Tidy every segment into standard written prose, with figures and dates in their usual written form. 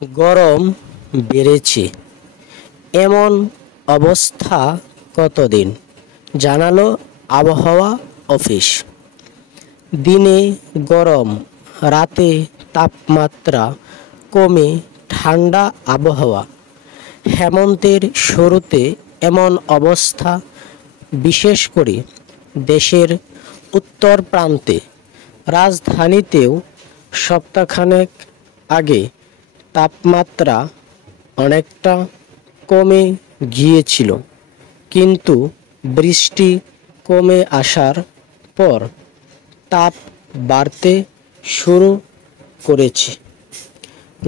গরম বেড়েছে, এমন অবস্থা কতদিন, জানালো আবহাওয়া অফিস। দিনে গরম, রাতে তাপমাত্রা কমে ঠান্ডা আবহাওয়া। হেমন্তের শুরুতে এমন অবস্থা, বিশেষ করে দেশের উত্তর প্রান্তে। রাজধানীতেও সপ্তাহখানেক আগে তাপমাত্রা অনেকটা কমে গিয়েছিল, কিন্তু বৃষ্টি কমে আসার পর তাপ বাড়তে শুরু করেছে।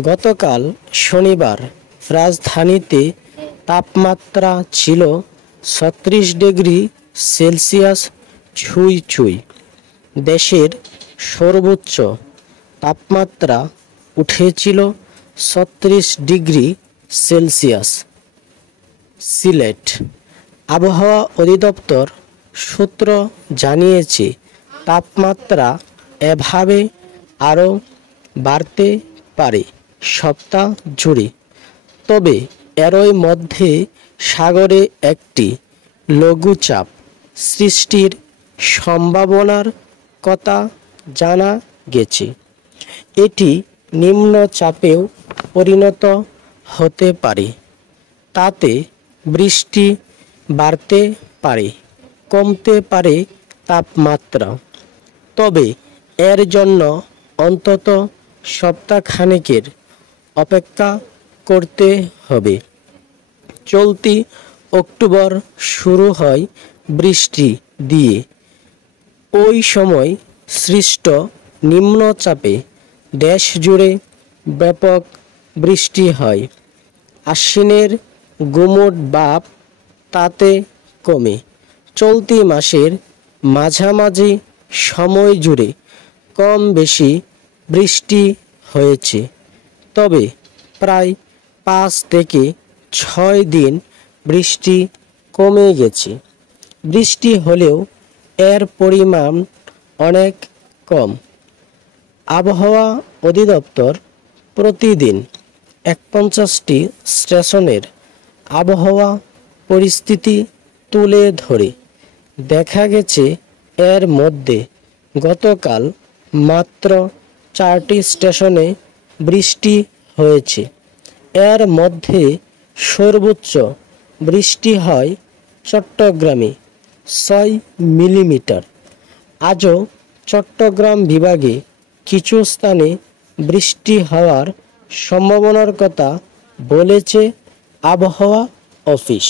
গতকাল শনিবার রাজধানীতে তাপমাত্রা ছিল ৩৬ ডিগ্রি সেলসিয়াস ছুঁই। দেশের সর্বোচ্চ তাপমাত্রা উঠেছিল ৩৬ ডিগ্রি সেলসিয়াস। সিলেট আবহাওয়া অধিদপ্তর সূত্র জানিয়েছে, তাপমাত্রা এভাবে আরও বাড়তে পারে সপ্তাহ জুড়ে। তবে এরই মধ্যে সাগরে একটি লঘুচাপ সৃষ্টির সম্ভাবনার কথা জানা গেছে। এটি নিম্নচাপেও পরিণত হতে পারে। তাতে বৃষ্টি বাড়তে পারে, কমতে পারে তাপমাত্রা। তবে এর জন্য অন্তত সপ্তাহখানেকের অপেক্ষা করতে হবে। চলতি অক্টোবর শুরু হয় বৃষ্টি দিয়ে। ওই সময় সৃষ্ট নিম্নচাপে দেশ জুড়ে ব্যাপক বৃষ্টি হয়। আশ্বিনের গুমোট ভাব তাতে কমে। চলতি মাসের মাঝামাঝি সময় জুড়ে কম বেশি বৃষ্টি হয়েছে। তবে প্রায় ৫ থেকে ৬ দিন বৃষ্টি কমে গেছে। বৃষ্টি হলেও এর পরিমাণ অনেক কম। আবহাওয়া অধিদপ্তর প্রতিদিন ৪১টি স্টেশনের আবহাওয়া পরিস্থিতি তুলে ধরে। দেখা গেছে, এর মধ্যে গতকাল মাত্র ৪টি স্টেশনে বৃষ্টি হয়েছে। এর মধ্যে সর্বোচ্চ বৃষ্টি হয় চট্টগ্রামে ৬ মিলিমিটার। আজও চট্টগ্রাম বিভাগে কিছু স্থানে বৃষ্টি হওয়ার সম্ভাবনার কথা বলেছে আবহাওয়া অফিস।